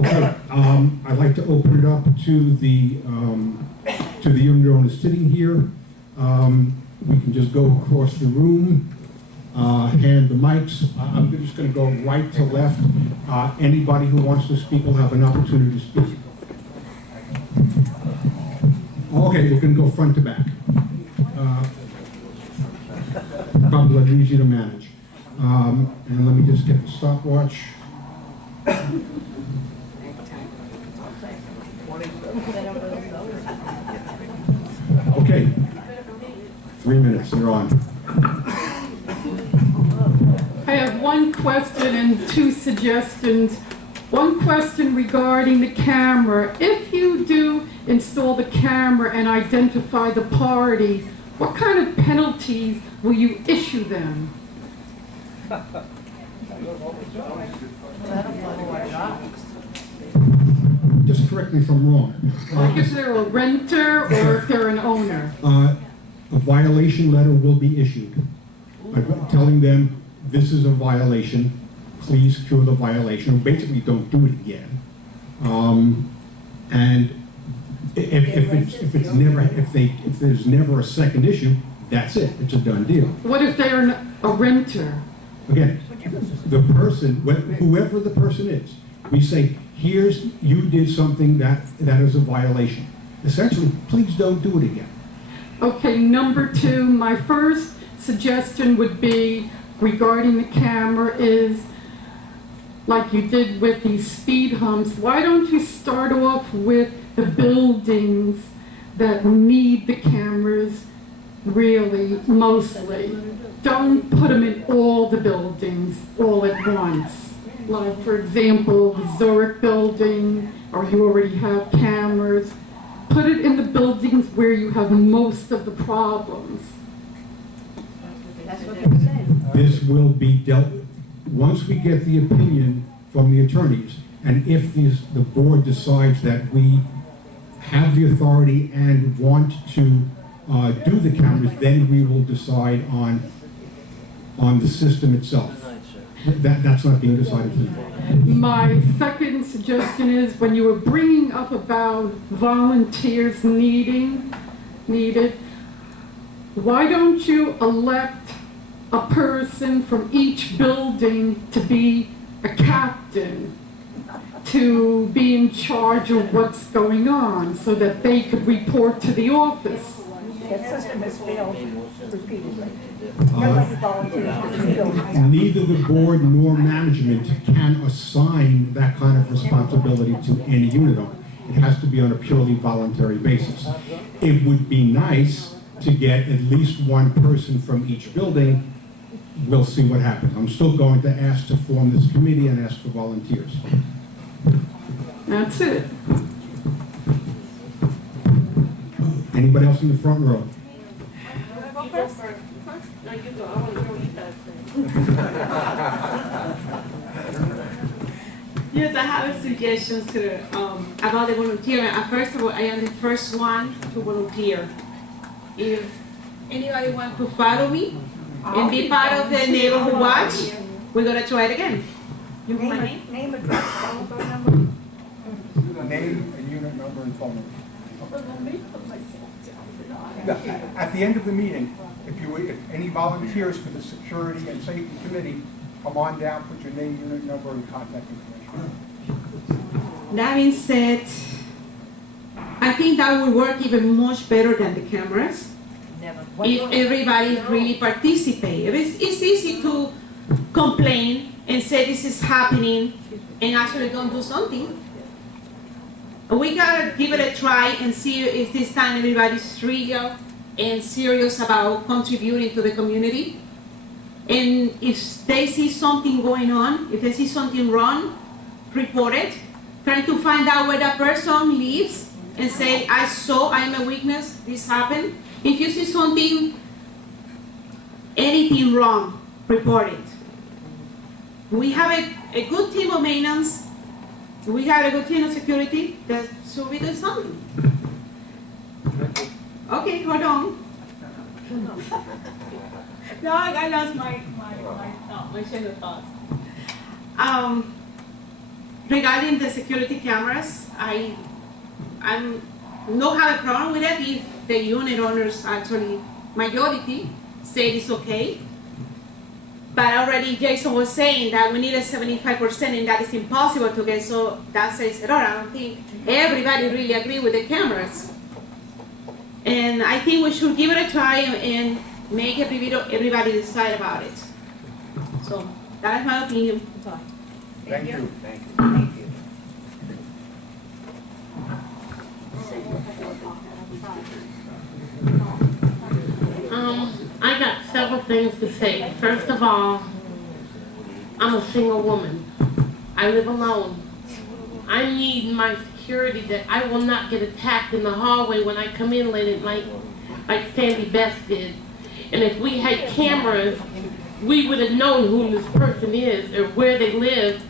Okay, I'd like to open it up to the young owners sitting here. We can just go across the room, hand the mics. I'm just going to go right to left. Anybody who wants to speak will have an opportunity to speak. Okay, we're going to go front to back. Probably a little easier to manage. And let me just get the stopwatch. Okay, 3 minutes, you're on. I have one question and two suggestions. One question regarding the camera. If you do install the camera and identify the party, what kind of penalties will you issue them? Just correct me if I'm wrong. Like if they're a renter or if they're an owner? A violation letter will be issued. I'm telling them this is a violation, please cure the violation, or basically don't do it again. And if there's never a second issue, that's it, it's a done deal. What if they're a renter? Again, the person, whoever the person is, we say, you did something that is a violation. Essentially, please don't do it again. Okay, number two, my first suggestion would be regarding the camera is, like you did with these speed humps, why don't you start off with the buildings that need the cameras really, mostly. Don't put them in all the buildings all at once. Like, for example, the Zurich building, or you already have cameras. Put it in the buildings where you have most of the problems. That's what they're saying. This will be dealt with. Once we get the opinion from the attorneys, and if the board decides that we have the authority and want to do the cameras, then we will decide on the system itself. That's not being decided tonight. My second suggestion is when you were bringing up about volunteers needed, why don't you elect a person from each building to be a captain, to be in charge of what's going on, so that they could report to the office? That system has failed repeatedly. Nobody volunteers for the building. Neither the board nor management can assign that kind of responsibility to any unit owner. It has to be on a purely voluntary basis. It would be nice to get at least one person from each building. We'll see what happens. I'm still going to ask to form this committee and ask for volunteers. That's it. Anybody else in the front row? Yes, I have a suggestion to about the volunteering. First of all, I am the first one to volunteer. If anybody wants to follow me and be part of the neighborhood watch, we're gonna try it again. You want my name? Name, address, telephone number. Name and unit number and phone number. At the end of the meeting, if any volunteers for the Security and Safety Committee, come on down, put your name, unit number, and contact information. That being said, I think that would work even much better than the cameras. If everybody really participates. It's easy to complain and say this is happening and actually don't do something. We gotta give it a try and see if this time everybody's real and serious about contributing to the community. And if they see something going on, if they see something wrong, report it. Try to find out where that person lives and say, I'm a witness, this happened. If you see something, anything wrong, report it. We have a good team of maintenance. We have a good team of security. That should be doing something. Okay, hold on. No, I lost my chain of thoughts. regarding the security cameras, I no have a problem with it if the unit owners actually, majority, say it's okay. But already Jason was saying that we need a 75% and that is impossible to get, so that says it all. I don't think everybody really agree with the cameras. And I think we should give it a try and make everybody decide about it. So that's my opinion. Thank you. Thank you. I got several things to say. First of all, I'm a single woman. I live alone. I need my security that I will not get attacked in the hallway when I come in late at night like Sandy Best did. And if we had cameras, we would have known who this person is or where they live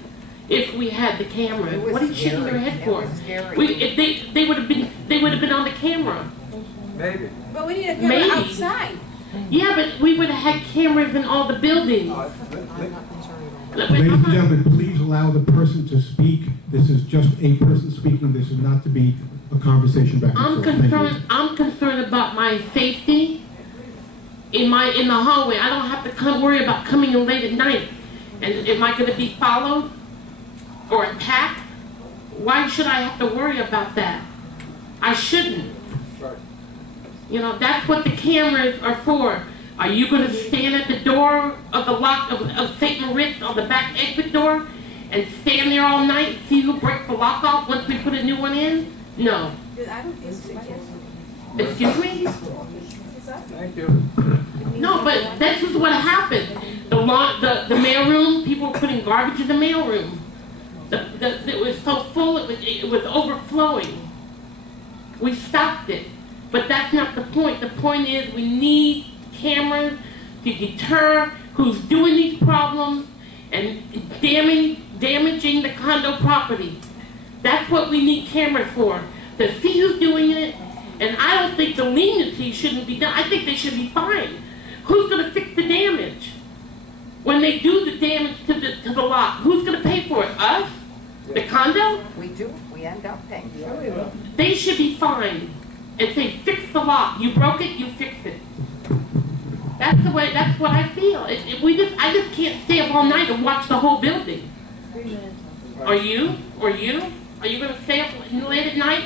if we had the camera. What are you shaking your head for? If they would have been on the camera. Maybe. But we need a camera Maybe. outside. Yeah, but we would have had cameras in all the buildings. Ladies and gentlemen, please allow the person to speak. This is just a person speaking. This is not to be a conversation back and forth. I'm concerned about my safety in the hallway. I don't have to worry about coming in late at night. And am I going to be followed or attacked? Why should I have to worry about that? I shouldn't. You know, that's what the cameras are for. Are you going to stand at the door of the lock of St. Moritz on the back exit door and stand there all night, see who breaks the lock off once we put a new one in? No. I don't think so. Excuse me? Thank you. No, but this is what happened. The mailroom, people were putting garbage in the mailroom. It was so full, it was overflowing. We stopped it. But that's not the point. The point is we need cameras to deter who's doing these problems and damaging the condo property. That's what we need cameras for, to see who's doing it. And I don't think the leniency shouldn't be done. I think they should be fined. Who's going to fix the damage? When they do the damage to the lot, who's going to pay for it? Us? The condo? We do, we end up paying. Sure we will. They should be fined and say, fix the lock. You broke it, you fix it. That's the way, that's what I feel. I just can't stay up all night and watch the whole building. Are you? Are you going to stay up late at night,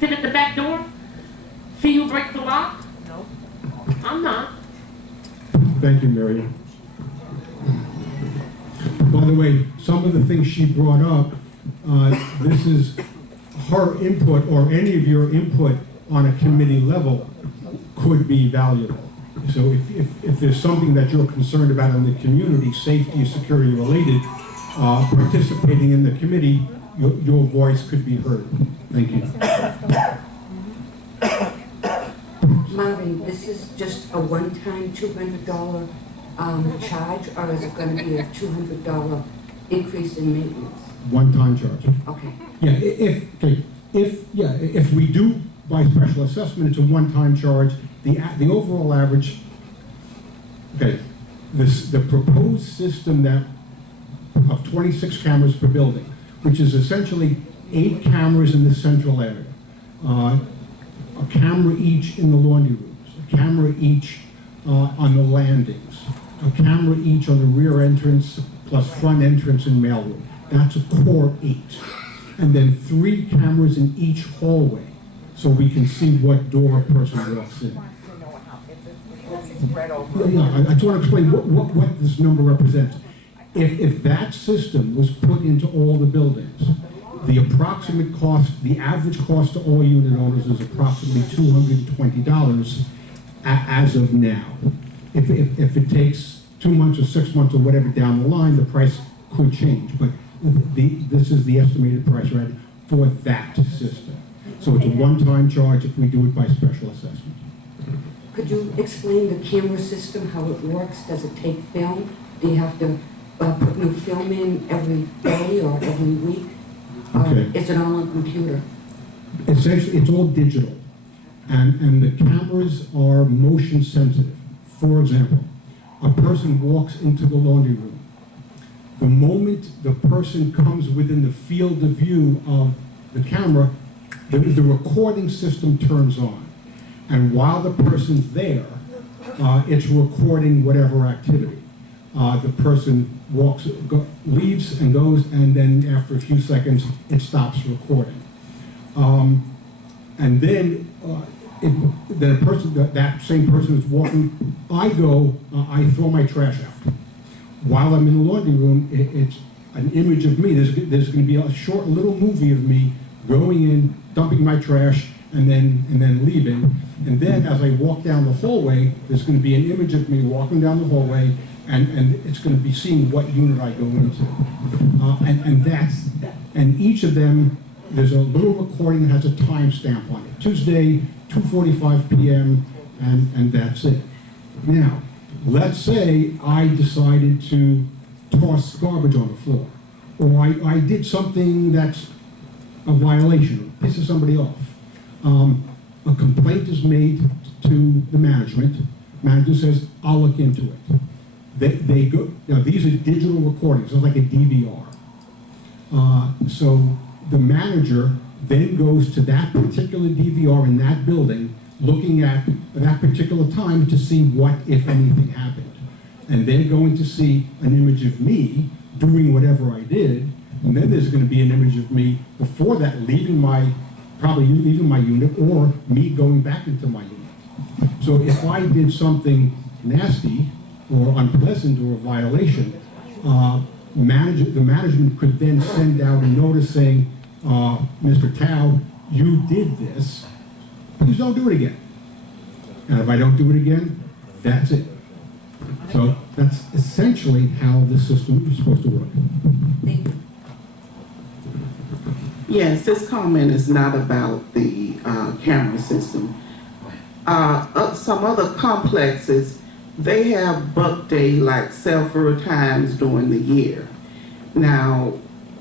sit at the back door, see who breaks the lock? No. I'm not. Thank you, Miriam. By the way, some of the things she brought up, this is her input or any of your input on a committee level could be valuable. So if there's something that you're concerned about in the community, safety or security related, participating in the committee, your voice could be heard. Thank you. Marvin, this is just a one-time $200 charge, or is it going to be a $200 increase in maintenance? One-time charge. Okay. Yeah, if we do by special assessment, it's a one-time charge. The overall average, the proposed system that of 26 cameras per building, which is essentially 8 cameras in the central area, a camera each in the laundry rooms, a camera each on the landings, a camera each on the rear entrance plus front entrance and mailroom. That's a core 8. And then 3 cameras in each hallway, so we can see what door a person walks in. Yeah, I just want to explain what this number represents. If that system was put into all the buildings, the approximate cost, the average cost to all unit owners is approximately $220 as of now. If it takes 2 months or 6 months or whatever down the line, the price could change. But this is the estimated price right for that system. So it's a one-time charge if we do it by special assessment. Could you explain the camera system, how it works? Does it take film? Do you have to put new film in every day or every week? Okay. Is it all on computer? Essentially, it's all digital. And the cameras are motion sensitive. For example, a person walks into the laundry room. the moment the person comes within the field of view of the camera, the recording system turns on. And while the person's there, it's recording whatever activity. The person leaves and goes, and then after a few seconds, it stops recording. And then that same person is walking, I throw my trash out. While I'm in the laundry room, it's an image of me. There's going to be a short little movie of me going in, dumping my trash, and then leaving. And then as I walk down the hallway, there's going to be an image of me walking down the hallway, and it's going to be seeing what unit I go into. And each of them, there's a little recording that has a timestamp on it. Tuesday, 2:45 p.m., and that's it. Now, let's say I decided to toss garbage on the floor, or I did something that's a violation, pisses somebody off. A complaint is made to the management. Manager says, I'll look into it. They go, now these are digital recordings, it's like a DVR. So the manager then goes to that particular DVR in that building, looking at that particular time to see what, if anything, happened. And they're going to see an image of me doing whatever I did, and then there's going to be an image of me before that probably leaving my unit, or me going back into my unit. So if I did something nasty or unpleasant or a violation, the management could then send out a notice saying, Mr. Tao, you did this, please don't do it again. And if I don't do it again, that's it. So that's essentially how the system is supposed to work. Thank you. Yes, this comment is not about the camera system. Some other complexes, they have buck day like several times during the year. Now,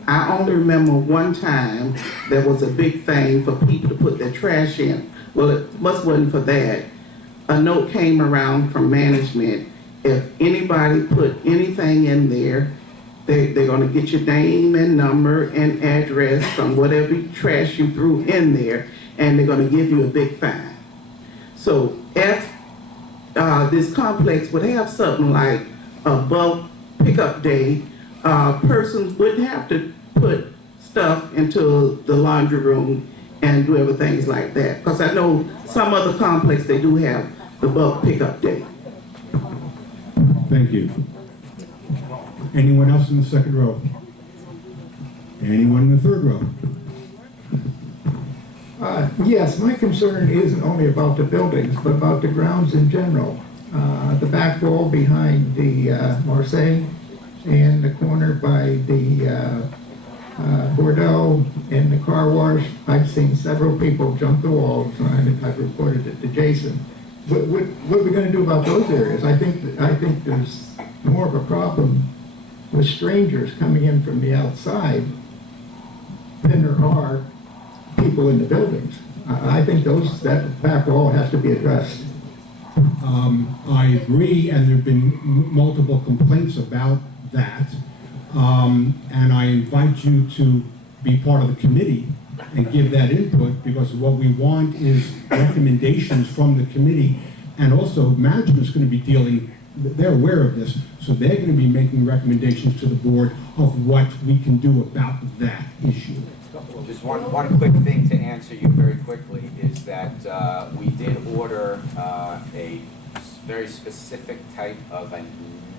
I only remember one time there was a big thing for people to put their trash in. Well, it wasn't for that. A note came around from management. If anybody put anything in there, they're gonna get your name and number and address from whatever trash you threw in there, and they're gonna give you a big fine. So if this complex would have something like a bulk pickup day, persons wouldn't have to put stuff into the laundry room and do other things like that. Because I know some other complex, they do have the bulk pickup day. Thank you. Anyone else in the second row? Anyone in the third row? Yes, my concern isn't only about the buildings, but about the grounds in general. The back wall behind the Marseille and the corner by the Bordeaux and the car wash. I've seen several people jump the walls, and I've reported it to Jason. What are we going to do about those areas? I think there's more of a problem with strangers coming in from the outside than there are people in the buildings. I think that back wall has to be addressed. I agree, and there have been multiple complaints about that. And I invite you to be part of the committee and give that input, because what we want is recommendations from the committee, and also management's going to be they're aware of this, so they're going to be making recommendations to the board of what we can do about that issue. Just one quick thing to answer you very quickly is that we did order a very specific type of a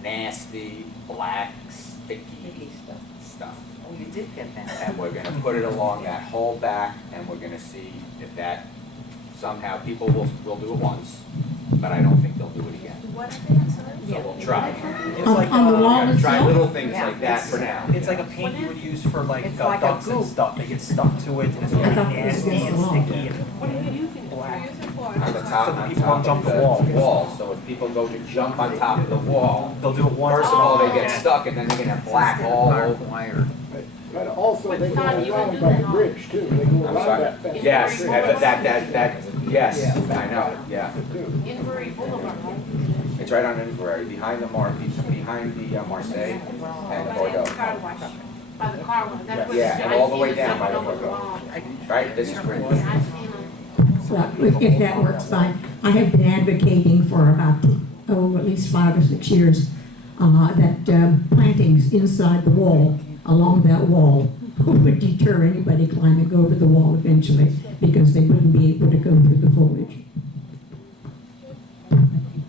nasty, black, sticky stuff. Oh, you did get that. And we're going to put it along that whole back, and we're going to see if that somehow people will do it once, but I don't think they'll do it again. What are they, I'm sorry? So we'll try. It's like, on the wall We're gonna try little things Yeah, like that for now. It's like a paint you would use for like It's like a ducks and goop. stuff. They get stuck to it, and it's really nasty and sticky and What are you using black. On the top, So the on people top don't jump of the wall. So if people go to jump on top of the wall, They'll do it once. first of all, they get stuck, and then they're gonna have black all over. But also, But they go Tom, you would around do by that the on- bridge too, they go I'm around sorry. that fence. Yes, yes, I know, yeah. Inverrary Boulevard. It's right on Inverrary, behind the Marseille and the Bordeaux. By the car wash, that's what. Yeah, and all the way down by the Bordeaux. Right, this is where it is. Yeah, I've seen them. So if that works fine. I have been advocating for about, at least 5 or 6 years, that plantings inside the wall, along that wall, would deter anybody climbing over the wall eventually, because they wouldn't be able to go through the foliage.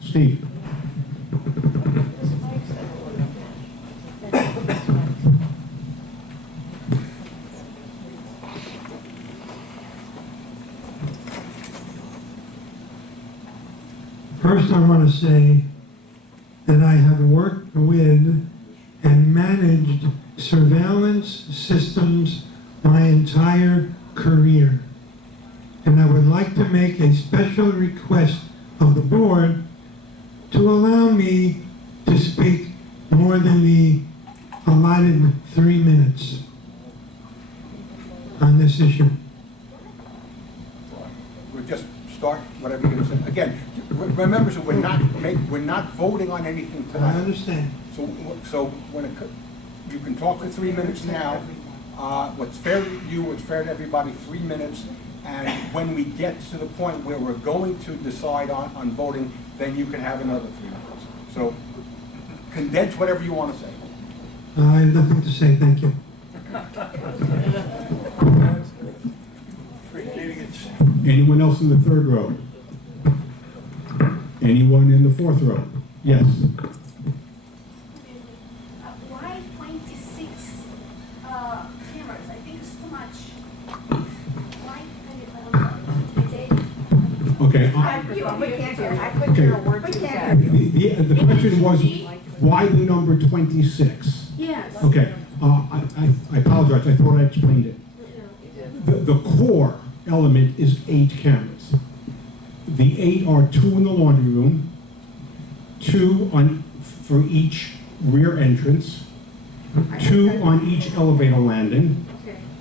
Steve? First, I want to say that I have worked with and managed surveillance systems my entire career. And I would like to make a special request of the board to allow me to speak more than the allotted 3 minutes on this issue. We'll just start whatever you're going to say. Again, remember, so we're not voting on anything I tonight. understand. So when you can talk for 3 minutes now. What's fair to you, what's fair to everybody, 3 minutes. And when we get to the point where we're going to decide on voting, then you can have another 3 minutes. So condense whatever you want to say. I have nothing to say, thank you. Anyone else in the third row? Anyone in the fourth row? Yes. Why 26 cameras? I think it's too much. Why 20? Okay. We can't hear. I couldn't Okay. hear a word you said. The question was, why the number 26? Yes. Okay, I apologize, I thought I explained it. The core element is 8 cameras. The 8 are 2 in the laundry room, 2 for each rear entrance, 2 on each elevator landing,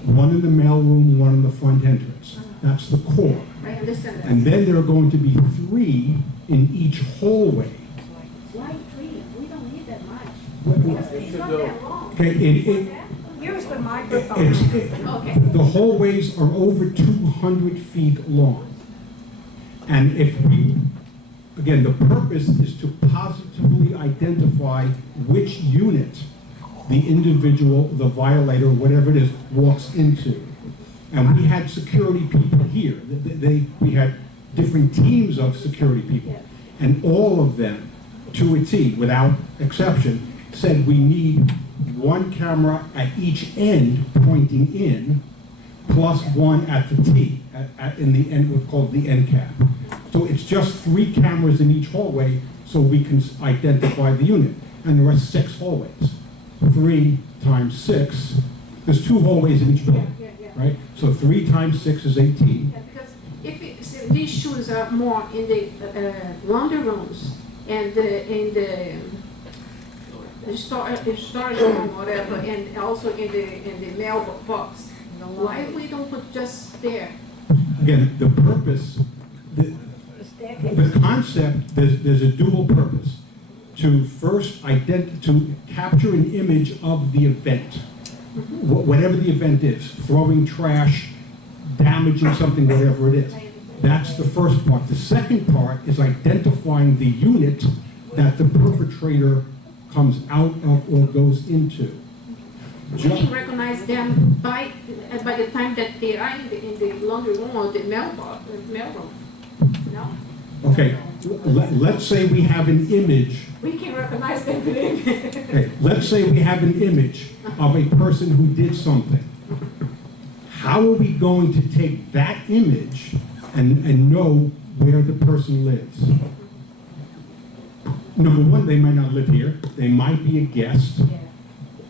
1 in the mail room, 1 in the front entrance. That's the core. I understand that. And then there are going to be 3 in each hallway. Why 3? We don't need that much. It's not that long. Okay, Use the microphone. Okay. the hallways are over 200 feet long. And if we, again, the purpose is to positively identify which unit the individual, the violator, whatever it is, walks into. And we had security people here. We had different teams of security people. And all of them, to a T, without exception, said we need 1 camera at each end pointing in, plus 1 at the T, in the end, what's called the end cap. So it's just 3 cameras in each hallway so we can identify the unit. And there are 6 hallways. 3 times 6, there's 2 hallways in each building, right? So 3 times 6 is 18. Yeah, because if these shoes are more in the laundry rooms and in the storage room, whatever, and also in the mailbox, why we don't put just there? Again, the purpose, the concept, there's a dual purpose. To first to capture an image of the event, whatever the event is, throwing trash, damaging something, whatever it is. That's the first part. The second part is identifying the unit that the perpetrator comes out of or goes into. We can recognize them by the time that they are in the laundry room or the mailbox, mailroom. No? Okay, let's say we have an image. We can recognize them. Okay, let's say we have an image of a person who did something. How are we going to take that image and know where the person lives? Number one, they might not live here. They might be a guest.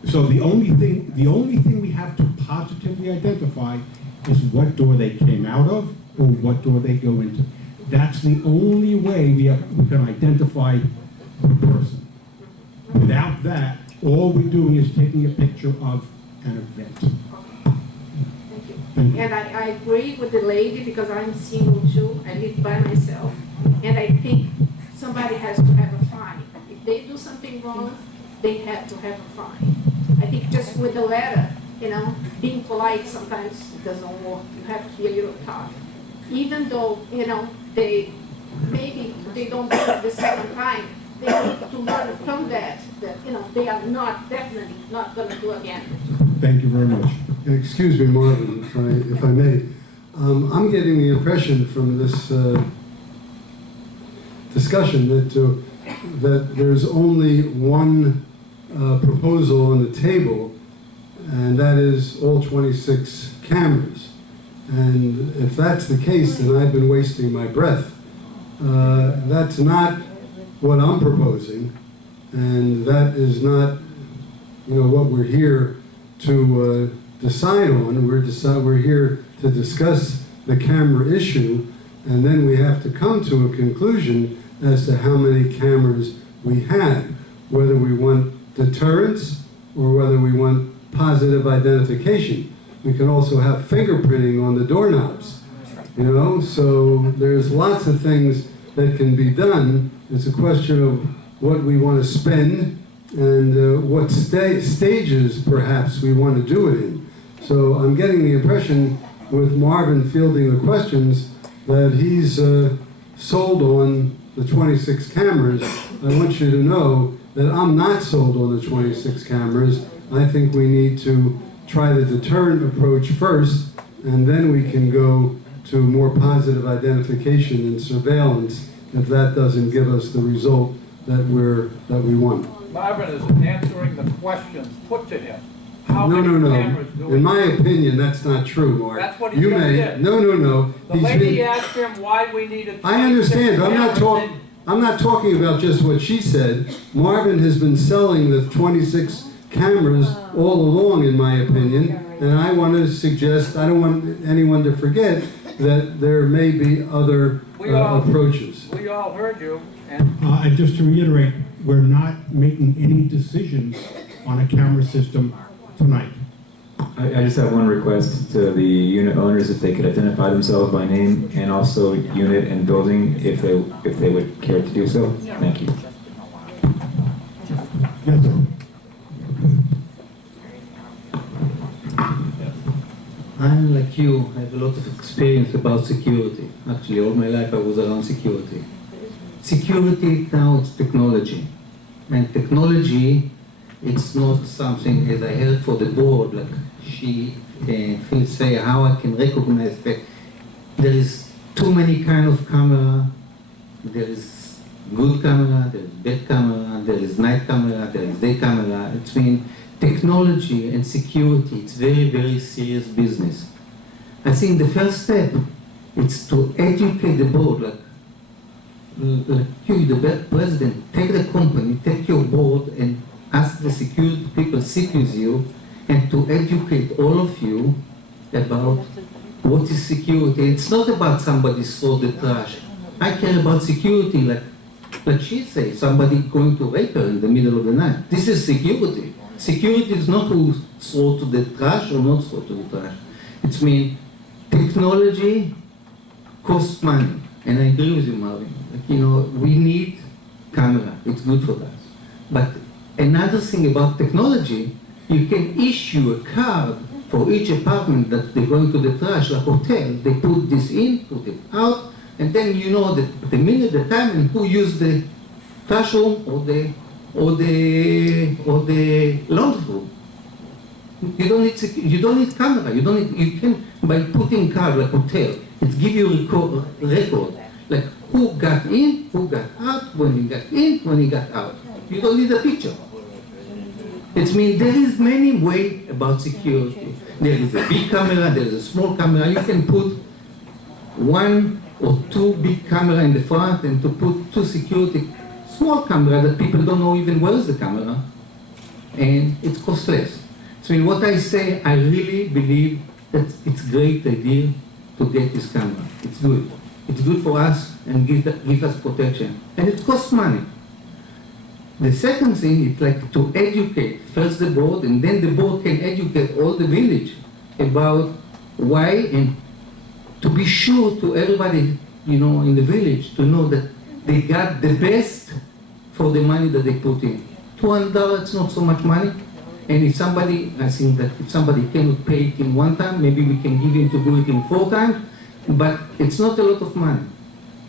So the only thing we have to positively identify is what door they came out of or what door they go into. That's the only way we can identify the person. Without that, all we're doing is taking a picture of an event. Thank you. And I agree with the lady because I'm single too. I live by myself. And I think somebody has to have a file. they do something wrong, they have to have a fine. I think just with the letter, being polite sometimes doesn't work. You have to be a little tough. Even though, they don't do it the second time, they need to learn from that, they are definitely not gonna do again. Thank you very much. Excuse me, Marvin, if I may. I'm getting the impression from this discussion that there's only one proposal on the table, and that is all 26 cameras. And if that's the case, then I've been wasting my breath. That's not what I'm proposing, and that is not, what we're here to decide on. We're here to discuss the camera issue, and then we have to come to a conclusion as to how many cameras we have, whether we want deterrence or whether we want positive identification. We can also have fingerprinting on the doorknobs, so there's lots of things that can be done. It's a question of what we want to spend and what stages perhaps we want to do it in. So I'm getting the impression with Marvin fielding the questions that he's sold on the 26 cameras. I want you to know that I'm not sold on the 26 cameras. I think we need to try the deterrent approach first, and then we can go to more positive identification and surveillance if that doesn't give us the result that we want. Marvin is answering the questions put to him. How No. many cameras do we In my need? opinion, that's not true, Mark. That's what he You just may. did. No. The lady asked him why we needed. I understand, but I'm not talking about just what she said. Marvin has been selling the 26 cameras all along, in my opinion, and I want to suggest, I don't want anyone to forget that there may be other approaches. We all heard you, and And just to reiterate, we're not making any decisions on a camera system tonight. I just have one request to the unit owners, if they could identify themselves by name and also unit and building, if they would care to do so. Thank you. Yes, sir. I'm like you, I have a lot of experience about security. Actually, all my life I was around security. Security now it's technology. And technology, it's not something, as I heard for the board, like Phil say, how I can recognize that there is too many kind of camera. There is good camera, there is bad camera, there is night camera, there is day camera. It's mean technology and security, it's very, very serious business. I think the first step is to educate the board, like you, the president, take the company, take your board and ask the security people sit with you and to educate all of you about what is security. It's not about somebody throw the trash. I care about security, like she says, somebody going to rape her in the middle of the night. This is security. Security is not who throw to the trash or not throw to the trash. It's mean technology costs money, and I agree with you, Marvin. Like, we need camera. It's good for us. But another thing about technology, you can issue a card for each apartment that they're going to the trash, like hotel. They put this in, put it out, and then you know that the minute, the time, and who used the trash room or the laundry room. You don't need camera. You can, by putting card like hotel, it gives you record, like who got in, who got out, when he got in, when he got out. You don't need a picture. It means there is many ways about security. There is a big camera, there is a small camera. You can put one or two big camera in the front and to put two security small camera that people don't know even where is the camera, and it costs less. So in what I say, I really believe that it's a great idea to get this camera. It's good. It's good for us and give us protection. And it costs money. The second thing is like to educate first the board, and then the board can educate all the village about why, and to be sure to everybody, in the village to know that they got the best for the money that they put in. $200, it's not so much money. And if somebody, I think that if somebody cannot pay it in one time, maybe we can give him to do it in 4 times, but it's not a lot of money.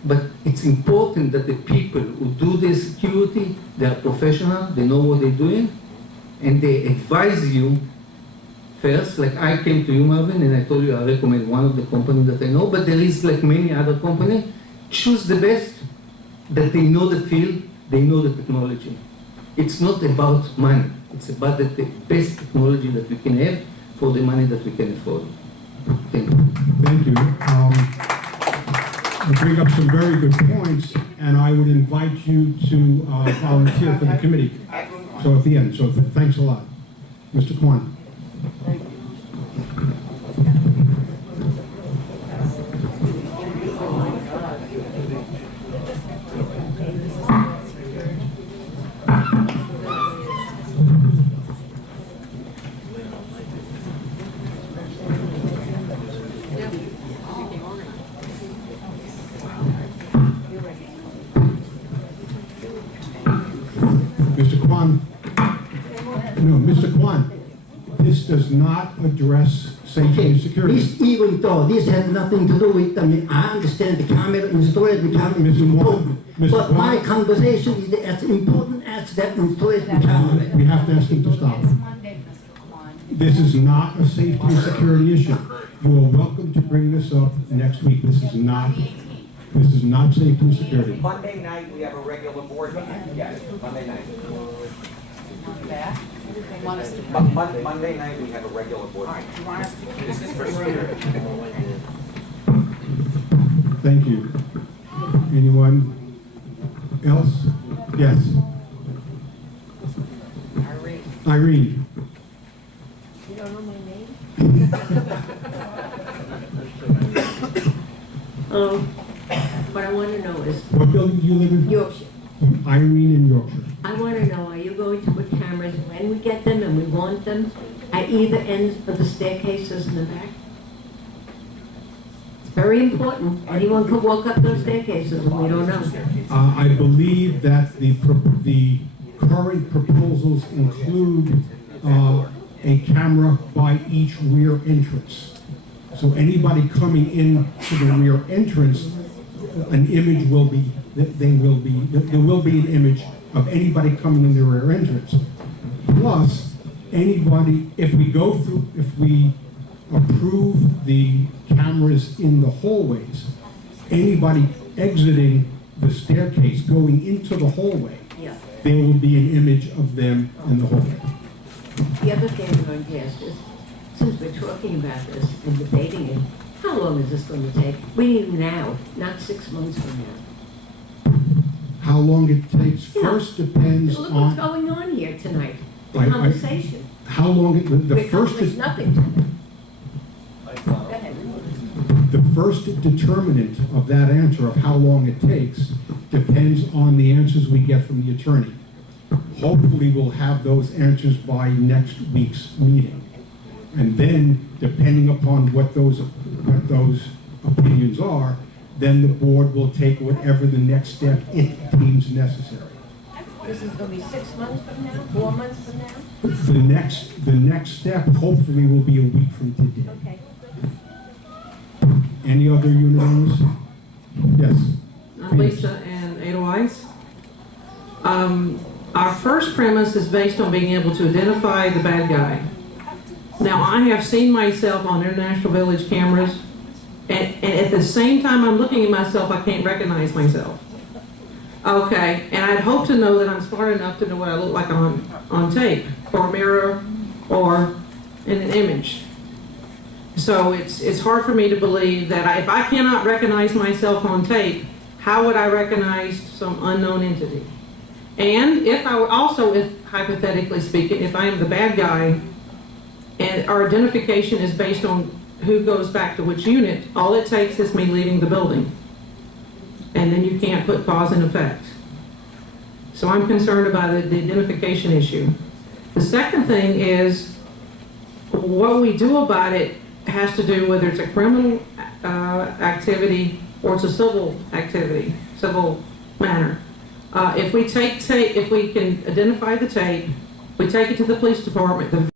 But it's important that the people who do the security, they are professional, they know what they're doing, and they advise you first. Like I came to you, Marvin, and I told you I recommend one of the companies that I know, but there is like many other companies. Choose the best, that they know the field, they know the technology. It's not about money. It's about the best technology that we can have for the money that we can afford. Thank you. Thank you. You bring up some very good points, and I would invite you to volunteer for the committee. So at the end, so thanks a lot. Mr. Kwan. Mr. Kwan, this does not address safety and security. This, even though this has nothing to do with, I understand the camera installed, the camera is important. But my conversation is as important as that installed the camera. We have to ask him to stop. This is not a safety and security issue. You are welcome to bring this up next week. This is not safety and security. Monday night, we have a regular board meeting. Yes, Monday night. Monday night, we have a regular board meeting. This is for security. Thank you. Anyone else? Yes. Irene. You don't know my name? What I want to know is... What building do you live in? Yorkshire. Irene in Yorkshire. I want to know, are you going to put cameras when we get them and we want them at either end of the staircases in the back? It's very important. Anyone could walk up those staircases and we don't know. I believe that the current proposals include a camera by each rear entrance. So anybody coming in to the rear entrance, an image will be, there will be an image of anybody coming in the rear entrance. Plus, anybody, if we approve the cameras in the hallways, anybody exiting the staircase going into the hallway, there will be an image of them in the hallway. The other thing I'm going to ask is, since we're talking about this and debating it, how long is this going to take? We need now, not 6 months from now. How long it takes first depends Look on... what's going on here tonight, the conversation. How long, the first... Nothing. Go ahead. The first determinant of that answer, of how long it takes, depends on the answers we get from the attorney. Hopefully we'll have those answers by next week's meeting. And then, depending upon what those opinions are, then the board will take whatever the next step it deems necessary. This is going to be 6 months from now, 4 months from now? The next step hopefully will be a week from today. Okay. Any other unit owners? Yes. I'm Lisa and Edelweiss. Our first premise is based on being able to identify the bad guy. Now, I have seen myself on International Village cameras, and at the same time I'm looking at myself, I can't recognize myself. Okay, and I'd hope to know that I'm smart enough to know what I look like on tape, or a mirror, or in an image. So it's hard for me to believe that if I cannot recognize myself on tape, how would I recognize some unknown entity? And if hypothetically speaking, if I am the bad guy, and our identification is based on who goes back to which unit, all it takes is me leaving the building. And then you can't put cause and effect. So I'm concerned about the identification issue. The second thing is, what we do about it has to do whether it's a criminal activity or it's a civil activity, civil matter. If we take tape, if we can identify the tape, we take it to the police department, the